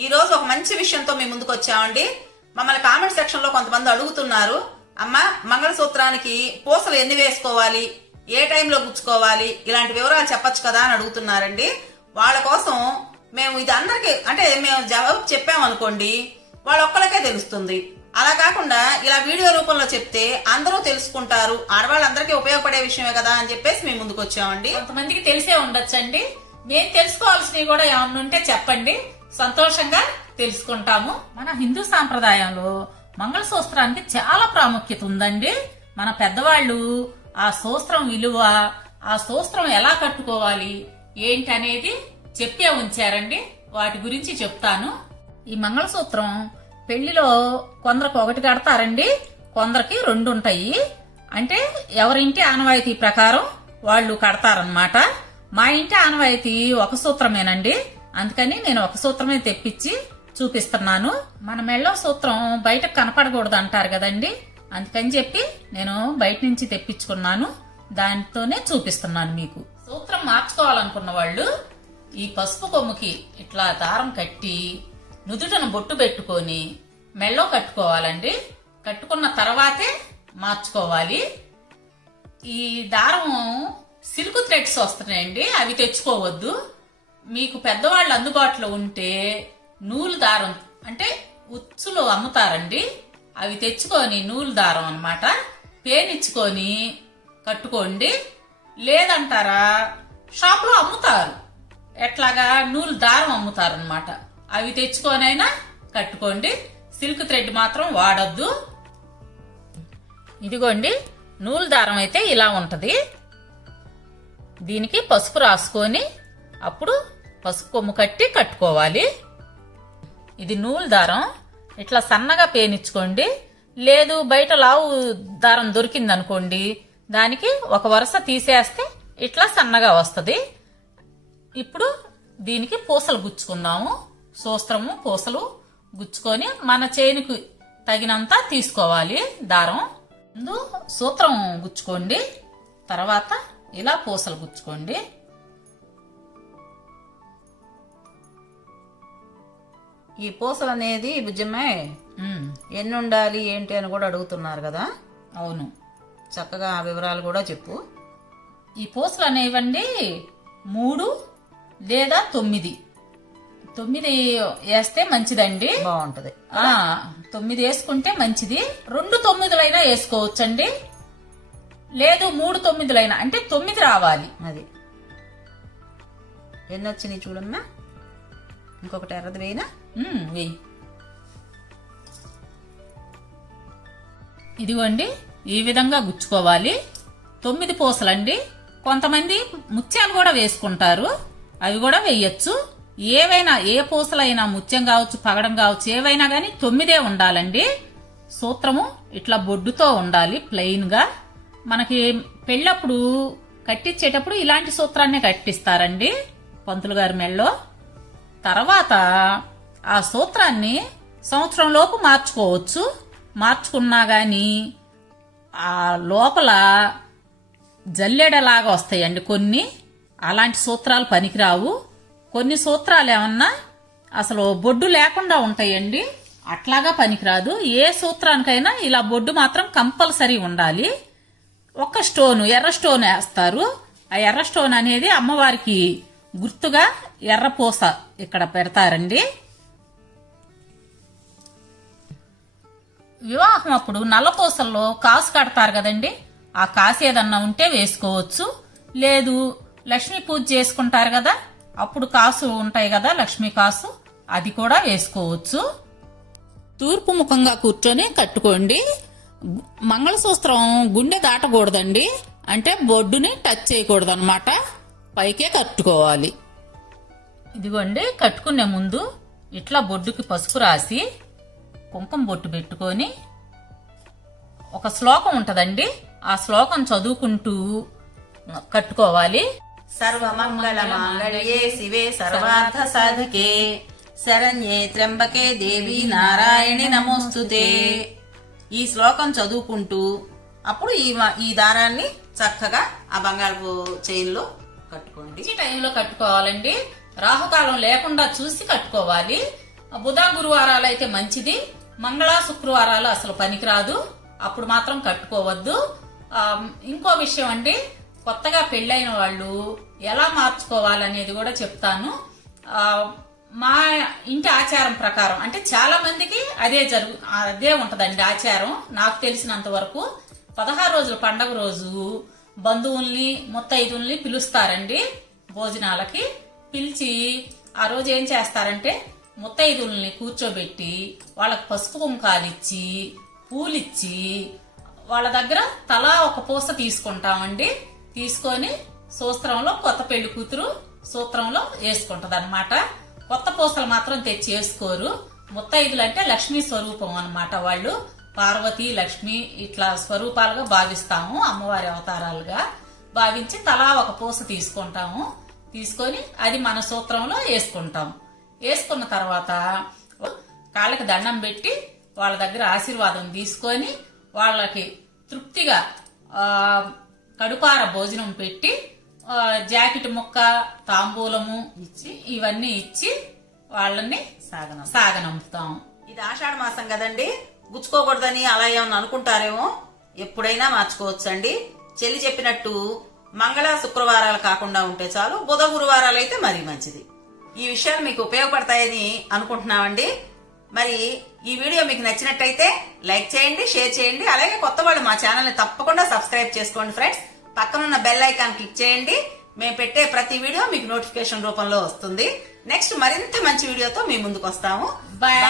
ఈ రోజు ఒక మంచి విషయంతో మీ ముందుకు వచ్చామండి. మమ్మల్ని కామెంట్ సెక్షన్లో కొంతమంది అడుగుతున్నారు. అమ్మ మంగళసూత్రానికి పూసలు ఎన్ని వేసుకోవాలి? ఏ టైంలో గుచ్చుకోవాలి? ఇలాంటి వివరాలు చెప్పొచ్చు కదా అని అడుగుతున్నారండి. వాళ్ళ కోసం మేము ఇది అందరికి అంటే మేము జవాబు చెప్పామనుకోండి వాళ్ళొక్కరికే తెలుస్తుంది. అలా కాకుండా ఇలా వీడియో రూపంలో చెప్తే అందరూ తెలుసుకుంటారు. ఆడవాళ్ళందరికీ ఉపయోగపడే విషయమే కదా అని చెప్పేసి మేము ముందుకు వచ్చామండి. కొంతమందికి తెలిసే ఉండొచ్చండి. నేను తెలుసుకోవాల్సినవి కూడా ఏమన్నా ఉంటే చెప్పండి. సంతోషంగా తెలుసుకుంటాము. మన హిందూ సాంప్రదాయంలో మంగళసూత్రానికి చాలా ప్రాముఖ్యత ఉందండి. మన పెద్దవాళ్ళు ఆ సూత్రం విలువ ఆ సూత్రం ఎలా కట్టుకోవాలి ఏంటి అనేది చెప్పే ఉంచారండి. వాటి గురించి చెప్తాను. ఈ మంగళసూత్రం పెళ్ళిలో కొందరికి ఒకటి కడతారండి. కొందరికి రెండు ఉంటాయి. అంటే ఎవరింటి ఆనవాయితీ ప్రకారం వాళ్ళు కడతారనమాట మా ఇంటి ఆనవాయితీ ఒక సూత్రమేనండి. అందుకని నేను ఒక సూత్రమే తెప్పించి చూపిస్తున్నాను. మన మెళ్ళో సూత్రం బయట కనపడకూడదు అంటారు కదండి. అందుకని చెప్పి నేను బయట నుంచి తెప్పించుకున్నాను. దానితోనే చూపిస్తున్నాను మీకు. సూత్రం మార్చుకోవాలనుకున్న వాళ్ళు ఈ పసుపు కొమ్ముకి ఇట్లా దారం కట్టి నుదుటను బొట్టు పెట్టుకొని మెళ్ళో కట్టుకోవాలండి. కట్టుకున్న తర్వాతే మార్చుకోవాలి. ఈ దారం సిల్క్ థ్రెడ్స్ వస్తున్నాయండి. అవి తెచ్చుకోవద్దు. మీకు పెద్దవాళ్ళు అందుబాటులో ఉంటే నూలు దారం అంటే ఉచ్చులు అమ్ముతారండి. అవి తెచ్చుకొని నూలు దారం అన్నమాట. పేనిచ్చుకొని కట్టుకోండి. లేదంటారా షాప్లో అమ్ముతారు. ఎట్లాగా నూలు దారం అమ్ముతారు అనమాట అవి తెచ్చుకొనైనా కట్టుకోండి. సిల్క్ థ్రెడ్ మాత్రం వాడొద్దు. ఇదిగోండి నూలు దారం అయితే ఇలా ఉంటుంది. దీనికి పసుపు రాసుకొని అప్పుడు పసుపు కొమ్ము కట్టి కట్టుకోవాలి. ఇది నూలు దారం. ఇట్లా సన్నగా పేనిచ్చుకోండి. లేదు బయట లావు దారం దొరికింది అనుకోండి దానికి ఒక వరుస తీసేస్తే ఇట్లా సన్నగా వస్తుంది. ఇప్పుడు దీనికి పూసలు గుచ్చుకుందాము. సూస్త్రము పూసలు గుచ్చుకొని మన చేనుకు తగినంత తీసుకోవాలి దారం. ముందు సూత్రం గుచ్చుకోండి. తర్వాత ఇలా పూసలు గుచ్చుకోండి. ఈ పూసలు అనేది బుజ్జమ్మే ఉమ్, ఎన్ని ఉండాలి ఏంటి అని కూడా అడుగుతున్నారు కదా? అవును. చక్కగా ఆ వివరాలు కూడా చెప్పు. ఈ పూసలు అనేవండి మూడు లేదా తొమ్మిది. తొమ్మిది వేస్తే మంచిదండి. బాగుంటది. ఆ తొమ్మిది వేసుకుంటే మంచిది. రెండు తొమ్మిదిలైనా వేసుకోవచ్చండి. లేదు మూడు తొమ్మిదిలైనా. అంటే తొమ్మిది రావాలి. అది. ఎన్ని వచ్చినాయి చూడమ్మా? ఇంకొకటి ఎర్రది వేయినా? ఇదిగోండి ఈ విధంగా గుచ్చుకోవాలి. తొమ్మిది పూసలండి. కొంతమంది ముత్యాలు కూడా వేసుకుంటారు. అవి కూడా వేయచ్చు. ఏవైనా ఏ పూసలైనా ముత్యం కావచ్చు పగడం కావచ్చు ఏవైనా కానీ తొమ్మిదే ఉండాలండి. సూత్రము ఇట్లా బొడ్డుతో ఉండాలి ప్లెయిన్గా. మనకి పెళ్ళప్పుడు కట్టించేటప్పుడు ఇలాంటి సూత్రాన్నే కట్టిస్తారండి. పంతులు గారి మెళ్ళో. తర్వాత ఆ సూత్రాన్ని సంవత్సరంలోపు మార్చుకోవచ్చు. మార్చుకున్నా కానీ ఆ లోపల జల్లెడలాగా వస్తాయండి కొన్ని. అలాంటి సూత్రాలు పనికిరావు. కొన్ని సూత్రాలు ఏమన్నా అసలు బొడ్డు లేకుండా ఉంటాయండి. అట్లాగా పనికిరాదు. ఏ సూత్రానికైనా ఇలా బొడ్డు మాత్రం కంపల్సరీ ఉండాలి. ఒక స్టోను ఎర్ర స్టోన్ వేస్తారు. ఆ ఎర్ర స్టోన్ అనేది అమ్మవారికి గుర్తుగా ఎర్రపూస ఇక్కడ పెడతారండి. వివాహం అప్పుడు నల్లపూసల్లో కాసు కడతారు కదండి. ఆ కాసు ఏదన్నా ఉంటే వేసుకోవచ్చు. లేదు లక్ష్మీ పూజ చేసుకుంటారు కదా అప్పుడు కాసు ఉంటాయి కదా లక్ష్మీ కాసు అది కూడా వేసుకోవచ్చు. తూర్పు ముఖంగా కూర్చొని కట్టుకోండి. మంగళసూత్రం గుండె దాటకూడదండి. అంటే బొడ్డుని టచ్ చేయకూడదు అనమాట పైకే కట్టుకోవాలి. ఇదిగోండి కట్టుకునే ముందు ఇట్లా బొడ్డుకి పసుపు రాసి కుంకుమ బొట్టు పెట్టుకొని ఒక శ్లోకం ఉంటదండి. ఆ శ్లోకం చదువుకుంటూ కట్టుకోవాలి. సర్వమంగళ మాంగళ్యే శివే సర్వార్థ సాధకే శరణ్యే త్ర్యంబకే దేవి నారాయణి నమోస్తుతే. ఈ శ్లోకం చదువుకుంటూ అప్పుడు ఈ ఈ దారాన్ని చక్కగా ఆ బంగాళపు చైన్లో కట్టుకోండి. ఈ టైంలో కట్టుకోవాలండి. రాహుకాలం లేకుండా చూసి కట్టుకోవాలి. బుధ గురువారాలు అయితే మంచిది. మంగళ శుక్రవారాలు అసలు పనికిరాదు. అప్పుడు మాత్రం కట్టుకోవద్దు. ఇంకో విషయం అండి. కొత్తగా పెళ్ళైన వాళ్ళు ఎలా మార్చుకోవాలనేది కూడా చెప్తాను. మా ఇంటి ఆచారం ప్రకారం అంటే చాలా మందికి అదే జరుగు అదే ఉంటదండి ఆచారం. నాకు తెలిసినంత వరకు పదహారు రోజుల పండగ రోజు బంధువుల్ని ముత్తైదుల్ని పిలుస్తారండి భోజనాలకి. పిలిచి ఆ రోజు ఏం చేస్తారంటే ముత్తైదుల్ని కూర్చోబెట్టి వాళ్ళకి పసుపు కుంకాలిచ్చి పూలిచ్చి వాళ్ళ దగ్గర తలా ఒక పూస తీసుకుంటామండి. తీసుకొని సూత్రంలో కొత్త పెళ్ళి కూతురు సూత్రంలో వేసుకుంటది కొత్త పూసలు మాత్రం తెచ్చి వేసుకోరు. ముత్తైదులు అంటే లక్ష్మీ స్వరూపం అన్నమాట వాళ్ళు. పార్వతి లక్ష్మి ఇట్లా స్వరూపాలుగా భావిస్తాము అమ్మవారి అవతారాలుగా భావించి తలా ఒక పూస తీసుకుంటాము. తీసుకొని అది మన సూత్రంలో వేసుకుంటాం వేసుకున్న తర్వాత కాళ్ళకి దండం పెట్టి వాళ్ళ దగ్గర ఆశీర్వాదం తీసుకొని వాళ్ళకి తృప్తిగా కడుపార భోజనం పెట్టి జాకెట్ ముక్క తాంబూలము ఇచ్చి ఇవన్నీ ఇచ్చి వాళ్ళని సాగనం సాగనంపుతాం ఇది ఆషాఢ మాసం కదండి. గుచ్చుకోకూడదని అలా ఏమన్నా అనుకుంటారేమో? ఎప్పుడైనా మార్చుకోవచ్చండి. చెల్లి చెప్పినట్టు మంగళ శుక్రవారాలు కాకుండా ఉంటే చాలు బుధ గురువారాలు అయితే మరీ మంచిది. ఈ విషయాలు మీకు ఉపయోగపడతాయని అనుకుంటున్నామండి. మరి ఈ వీడియో మీకు నచ్చినట్టయితే లైక్ చేయండి షేర్ చేయండి. అలాగే కొత్త వాళ్ళు మా ఛానల్ని తప్పకుండా సబ్స్క్రైబ్ చేసుకోండి ఫ్రెండ్స్. పక్కనున్న బెల్ ఐకాన్ క్లిక్ చేయండి. మేము పెట్టే ప్రతి వీడియో మీకు నోటిఫికేషన్ రూపంలో వస్తుంది. నెక్స్ట్ మరింత మంచి వీడియోతో మీ ముందుకు వస్తాము. బాయ్